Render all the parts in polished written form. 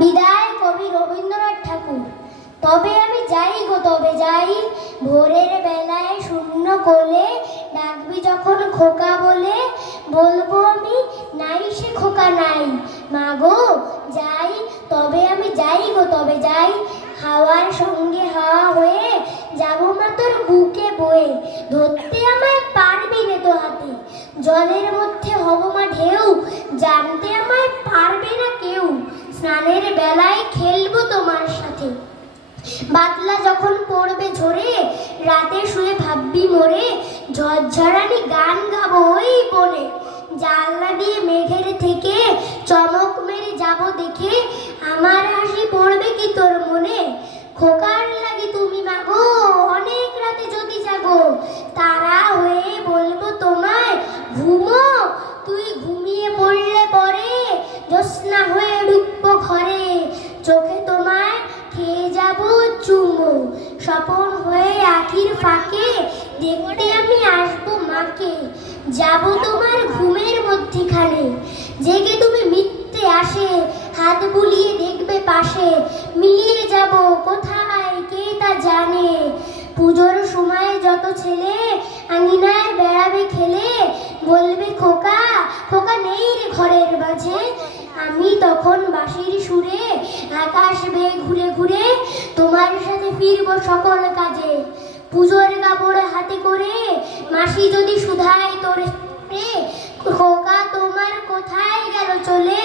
বিদায় কবি রবীন্দ্রনাথ ঠাকুর। তবে আমি যাই গো তবে যাই, ভোরের বেলায় শূন্য কোলে ডাকবি যখন খোকা বলে, বলবো আমি নাই সে খোকা নাই, মা গো যাই, তবে আমি যাই গো তবে যাই। হাওয়ার সঙ্গে হাওয়া হয়ে যাবো মা তোর বুকে বয়ে, ধরতে আমায় পারবি নে তো হাতে, জলের মধ্যে হব মা ঢেউ, জানতে আমায় পারবে না কেউ, স্নানের বেলায় খেলবো তোমার সাথে। বাদলা যখন পড়বে ঝরে, রাতে শুয়ে ভাববি মোরে, ঝরঝরানি গান গাবো ওই বনে, জানলা দিয়ে মেঘের থেকে চমক মেরে যাব দেখে, আমার হাসি পড়বে কি তোর মনে। খোকার লাগি তুমি মাগো অনেক রাতে যদি জাগো, তারা হয়ে বলবো তোমায় ঘুমো, তুই ঘুমিয়ে পড়লে পরে জ্যোৎস্না হয়ে ঢুকবো ঘরে, চোখে তোমায় খেয়ে যাব চুমো, স্বপন হয়ে আখির ফাঁকে দেখতে আমি আসবো মাকে, যাব তোমার ঘুমের মধ্যিখানে, জেগে তুমি মিথ্যে আসে, হাত বুলিয়ে দেখবে পাশে, মিলিয়ে যাব কোথায় কে তা জানে। পুজোর সময় যত ছেলে আঙিনায় বেড়াবে খেলে, বলবে খোকা খোকা নেই রে ঘরের মাঝে, আমি তখন বাঁশির সুরে আকাশ বেয়ে ঘুরে ঘুরে তোমার সাথে ফিরবো সকল কাজে। পুজোর কাপড় হাতে করে মাসি যদি শুধায় তোরে, খোকা তোমার কোথায় গেল চলে,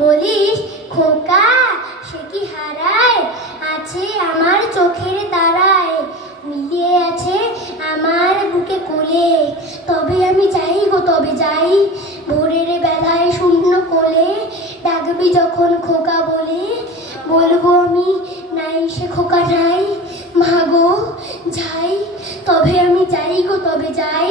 বলিস খোকা সে কি হারায়, আছে আমার চোখের তারায়, মিলিয়ে আছে আমার বুকে কোলে, তবে আমি যাই গো তবে যাই, ভোরের বেলায় শূন্য কোলে ডাকবি যখন খোকা বলে, বলবো আমি নাই সে খোকা নাই, মা গো যাই, তবে আমি যাই গো তবে যাই।